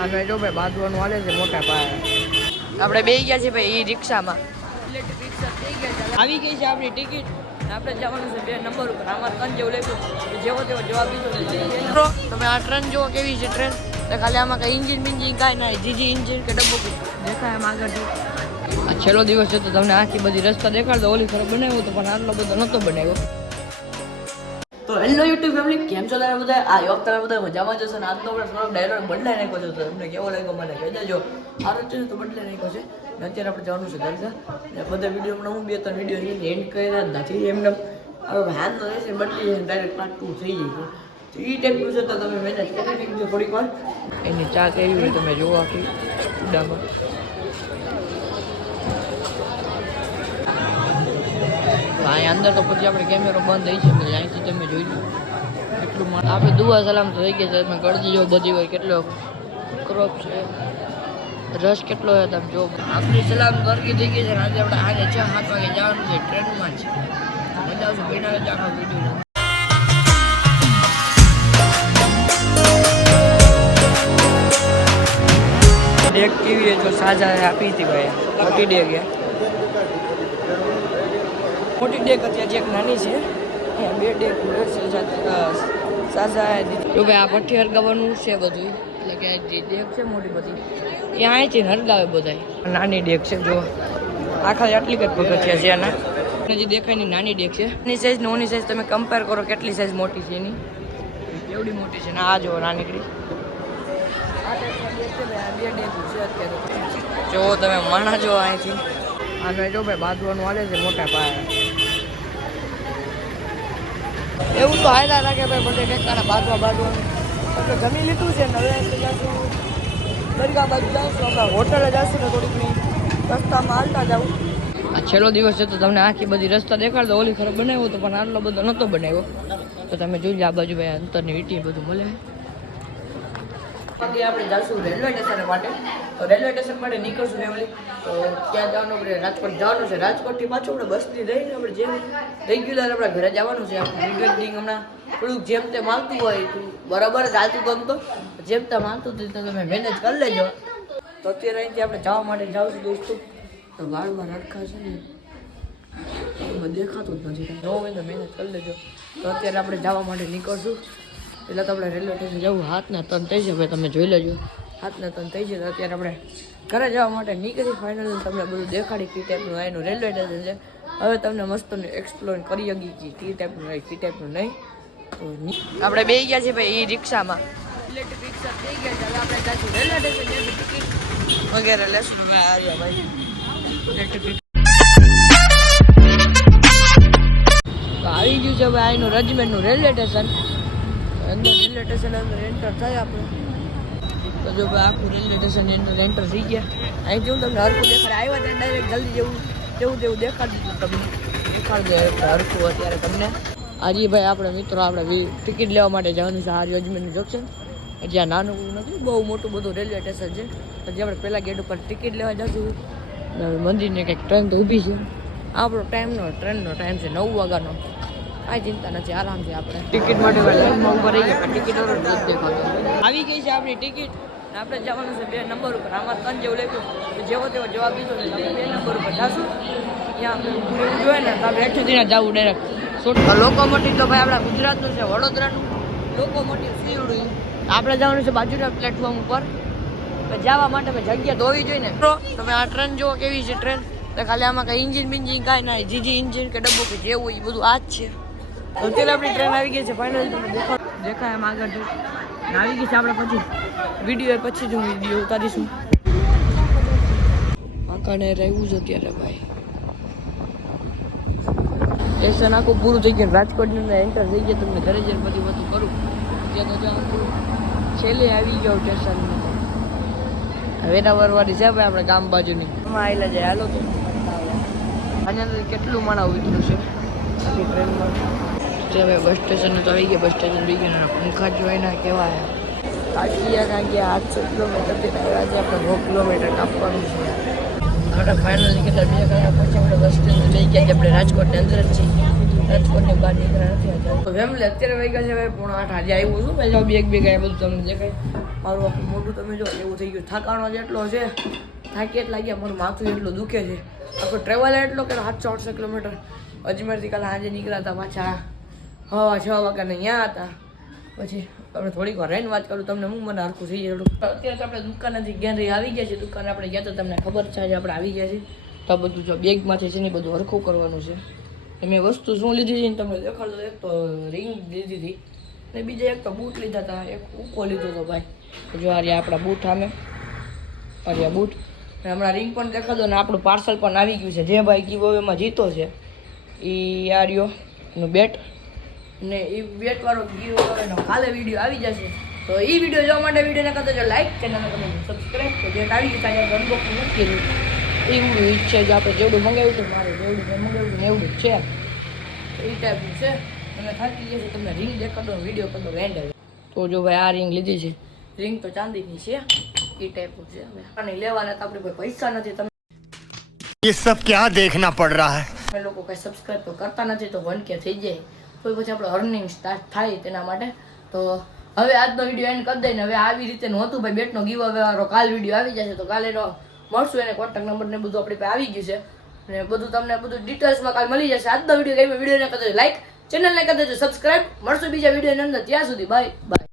આનો જો ભાઈ બાંધવાનું હાલે છે મોટા પાયે. આપણે બે ગયા છીએ ભાઈ એ રિક્ષામાં. છે આવી ગઈ છે આપણી ટિકિટ. આપણે જવાનું છે બે નંબર ઉપર. આમાં ત્રણ જેવું લખ્યું. જેવો તેવો જવાબ દીધો તમે આ ટ્રેન જુઓ કેવી છે ટ્રેન. તો ખાલી આમાં કઈ ઇન્જિન બિન્જિન કાંઈ ના જીજી ઇન્જિન કે ડબ્બો દેખાય એમ આગળ આ છેલ્લો દિવસ છે તો તમને આખી બધી રસ્તા દેખાડતો ઓલી ખરો બનાવ્યો તો પણ આટલો બધો નહોતો બનાવ્યો. તો હેલો યુટ્યુબ ફેમિલી કેમ છો તમે બધા? આ યોગ તમે બધા મજામાં જશો ને? આજનો આપણે થોડોક ડાયરેક્ટ બદલાઈ નાખ્યો છો. તો તમને કેવો લાગ્યો મને કહી દેજો. આ રીતે તો બદલાઈ નાખ્યો છે. ને અત્યારે આપણે જવાનું છે દરગાહ ને બધા વીડિયો હમણાં હું બે ત્રણ વીડિયો એન્ડ કર્યા નથી એમને હવે હાથ તો રહેશે બદલી જાય ડાયરેક્ટ પાર્ટ ટુ થઈ છે. તો એ ટાઈપનું છે તો તમે મેનેજ કરી નાખજો થોડીક વાર. એની ચા કેવી હોય તમે જોવા ઉડામાં. અહીંયા અંદર તો પછી આપણે કેમેરો બંધ થઈ છે અહીંથી તમે જોઈ એટલું માણ આપણે દુઆ સલામ થઈ ગયા છે. તમે ગળજી જો બધી હોય કેટલો ક્રોપ છે. રસ કેટલો છે તમે જો આપણી સલામ ગરકી થઈ ગઈ છે. આજે આપણે આજે છ, સાત વાગે જવાનું છે. ટ્રેનમાં છે મજા આવશે બેના જ આખો વીડિયો ડેક કેવી જો સાજા આપી હતી ભાઈ. મોટી ડેક ગયા. મોટી ડેક હતી હજી એક નાની છે. બે ડેક છે સાજા જો ભાઈ આ પઠ્ઠી હરગાવાનું છે બધું એટલે કે જે ડેક છે મોટી બધી એ અહીંથી હરગાવે બધા નાની ડેક છે જો આખા આટલી કઈ પગથિયા છે એના અને જે દેખાયની નાની ડેક છે. એની સાઈઝ ને ઓની સાઈઝ તમે કમ્પેર કરો કેટલી સાઈઝ મોટી છે એની. કેવડી મોટી છે ને આ જો ના નીકળી જો તમે માણા જો અહીંથી. આનો જો ભાઈ બાંધવાનું હાલે છે મોટા પાયા. એવું તો હાયલા લાગે ભાઈ બધે ટેકાના બાંધવા બાંધવાનું એટલે જમી લીધું છે ને હવે જાશું દરગાહ બાજુ જાશું હમણાં હોટલે જાશું ને થોડીક નહીં રસ્તામાં હાલતા જાઉં. આ છેલ્લો દિવસ છે તો તમને આખી બધી રસ્તા દેખાડતો, ઓલી ખરાબ બનાવ્યો તો પણ આટલો બધો નહોતો બનાવ્યો. તો તમે જોઈ લે આ બાજુ ભાઈ અંતરની વીટી બધું મળે. વાગે આપણે જઈશું રેલવે સ્ટેશન માટે. તો રેલવે સ્ટેશન માટે નીકળશું ફેમિલી તો ત્યાં જવાનું આપણે રાજકોટ જવાનું છે. રાજકોટથી પાછું આપણે બસની રહીને આપણે જેમ રેગ્યુલર આપણે ઘરે જવાનું છે. આપણે હમણાં થોડુંક જેમ તેમ માગતું હોય તું બરાબર જ હાલતું ગમતો. જેમ તે માગતું હતું તો તમે મેનેજ કરી લેજો. તો અત્યારે અહીંથી આપણે જવા માટે જાઉં છું દોસ્તો. તો વાળમાં રડખા છે ને. દેખાતું જ નથી. હોય તો મહેનત કરી લેજો. તો અત્યારે આપણે જવા માટે નીકળશું. એટલે તો આપણે રેલવે સ્ટેશન જવું હાથના તન થઈ છે ભાઈ તમે જોઈ લેજો. હાથના તન થઈ છે તો અત્યારે આપણે ઘરે જવા માટે નીકળી ફાઇનલ તમને બધું દેખાડી કી ટાઈપનું આ એનું રેલવે સ્ટેશન છે. હવે તમને મસ્ત એક્સપ્લોર કરી શકી કે કી ટાઈપનું નહીં કી ટાઈપનું નહીં. તો આપણે બે ગયા છીએ ભાઈ એ રિક્ષામાં. ઇલેક્ટ્રિક રિક્ષા થઈ ગયા છે. હવે આપણે જઈશું રેલવે સ્ટેશન ટિકિટ વગેરે લેશું. ભાઈ. ઇલેક્ટ્રિક તો આવી ગયું છે ભાઈ અહીંનું રજમેન્ટનું રેલવે સ્ટેશન. અંદર રેલવે સ્ટેશન અંદર એન્ટર થાય આપણે. તો જો આખું રેલવે સ્ટેશન અંદર એન્ટર થઈ ગયા. અહીંથી હું તમને હરકું દેખાડ આવ્યા ત્યાં ડાયરેક્ટ જલ્દી જેવું તેવું તેવું દેખાડી દીધું તમને. દેખાડી દે હરકું અત્યારે તમને. આજે ભાઈ આપણે મિત્રો, આપણે ટિકિટ લેવા માટે જવાનું છે હારી અજમેરનું જંકશન જ્યાં નાનું નથી, બહુ મોટું બધું રેલવે સ્ટેશન છે. પછી આપણે પહેલાં ગેટ ઉપર ટિકિટ લેવા જશું. મંદિરની કંઈક ટ્રેન તો ઊભી છે. આપણો ટાઈમનો ટ્રેનનો ટાઈમ છે નવ વાગ્યાનો. કાંઈ ચિંતા નથી આરામથી આપણે. ટિકિટ માટે લાઈનમાં રહી ગયા ટિકિટ આવી ગઈ છે આપણી ટિકિટ. આપણે જવાનું છે બે નંબર ઉપર. આમાં ત્રણ જેવું લખ્યું. જેવો તેવો જવાબ દીધો બે નંબર ઉપર જાશું. ત્યાં આપણે જોઈએ ને તો આપણે ના જવું ડાયરેક્ટ લોકોમોટિવ તો ભાઈ આપણા ગુજરાતનું છે વડોદરાનું. લોકોમોટિવ સીવડું આપણે જવાનું છે બાજુના પ્લેટફોર્મ ઉપર. જવા માટે જગ્યા હોવી જોઈએ ને. તમે આ ટ્રેન જુઓ કેવી છે ટ્રેન તો ખાલી આમાં કઈ ઇન્જિન બિન્જિન કાંઈ ના જીજી ઇન્જિન કે ડબ્બો કે જેવું એ બધું આ જ છે. તો આપણી ટ્રેન આવી ગઈ છે પછી વીડિયો પછી જ હું વીડિયો ઉતારીશું. આકાને રહેવું છે અત્યારે ભાઈ. સ્ટેશન આખું પૂરું થઈ ગયું. રાજકોટની એન્ટર થઈ ગયા. તમને ઘરે જઈને બધી બધું કરું. ત્યાં તો છેલ્લે આવી ગયો સ્ટેશન વેરા વાળી છે ભાઈ આપણે ગામ બાજુની. આવેલા જાય. હાલો તો. આની અંદર કેટલું માણા ઉતર્યું છે? ટ્રેનમાં જે હવે બસ સ્ટેશન તો આવી ગયા, બસ સ્ટેશન બી ગયા પંખા જોઈ ના કેવા કાંકિયા કાંકિયા આઠસો કિલોમીટરથી આવ્યા છે, આપણે નવ કિલોમીટર કાપવાનું છે. આપણે ફાઇનલ કેટલા બે કલાક પછી આપણે બસ સ્ટેન્ડ લઈ ગયા કે આપણે રાજકોટની અંદર જ છીએ. રાજકોટની બહાર નીકળ્યા નથી તો ફેમિલી અત્યારે વાગ્યા છે ભાઈ પોણા આઠ આજે આવ્યું છું જો બેગ બેગ આ બધું તમને દેખાય. મારું આખું મોટું તમે જો, એવું થઈ ગયું. થાકાણો જેટલો છે. થાકી એટલા ગયા, મારું માથું એટલું દુખે છે. આખો ટ્રેવલ એટલો કે સાતસો આઠસો કિલોમીટર. અજમેરથી કાલે સાંજે નીકળ્યા હતા પાછા. હવા છ વાગ્યાને અહીંયા હતા. પછી આપણે થોડીક વાર રહીને વાત કરું, તમને હું મને હરખું થઈ જાય. અત્યારે તો આપણે દુકાનેથી રહી આવી ગયા છે દુકાને આપણે ગયા તો તમને ખબર છે, આજે આપણે આવી ગયા છે તો બધું જો બેગમાંથી છે ને બધું હરખું કરવાનું છે. મેં વસ્તુ શું લીધી છે ને તમને દેખાડતો એક તો રિંગ લીધી હતી. ને બીજા એક તો બૂટ લીધા હતા. એક ઉકો લીધો હતો ભાઈ. જો આ આપણા બૂટ સામે. અરે બૂટ. અને હમણાં રિંગ પણ દેખાડો ને આપણું પાર્સલ પણ આવી ગયું છે. જે ભાઈ ગીવ એમાં જીતો છે એ આ રહ્યો બેટ ને એ બેટ વાળો ગીવ એનો કાલે વિડીયો આવી જશે તો એ વિડીયો જોવા માટે વિડીયોને કરતા જો લાઈક ચેનલને તમે સબસ્ક્રાઈબ તો બેટ આવી ગયું ત્યાં અનબોક્સિંગ નથી કર્યું એવું ઈચ્છે જો આપણે જેવડું મંગાવ્યું હતું મારે જેવડું મેં મંગાવ્યું હતું ને એવું જ છે એ ટાઈપનું છે તમે થાકી જશે તમને રિંગ દેખાડો વિડીયો કરતો એન્ડ તો જો ભાઈ આ રિંગ લીધી છે રિંગ તો ચાંદીની છે એ ટાઈપનું છે હવે અને લેવાના તો આપણે કોઈ પૈસા નથી તમે ये सब क्या देखना पड़ रहा है તમે લોકો કઈ સબસ્ક્રાઇબ તો કરતા નથી તો વન કે થઈ જાય તો પછી આપણે અર્નિંગ સ્ટાર્ટ થાય તેના માટે. તો હવે આજનો વીડિયો એન્ડ કરી દઈને હવે આવી રીતે નહોતું ભાઈ, બેટનો ગીવ વાળો. કાલ વીડિયો આવી જશે તો કાલે મળશું એને કોન્ટેક્ટ નંબર ને બધું આપણી પાસે આવી ગયું છે. અને બધું તમને બધું ડિટેલ્સમાં કાલ મળી જશે. આજનો વીડિયો ગમ્યો વિડીયોને કરી દેજો. લાઈક ચેનલને કરી દેજો. સબસ્ક્રાઈબ મળશું બીજા વિડીયોની અંદર. ત્યાં સુધી બાય બાય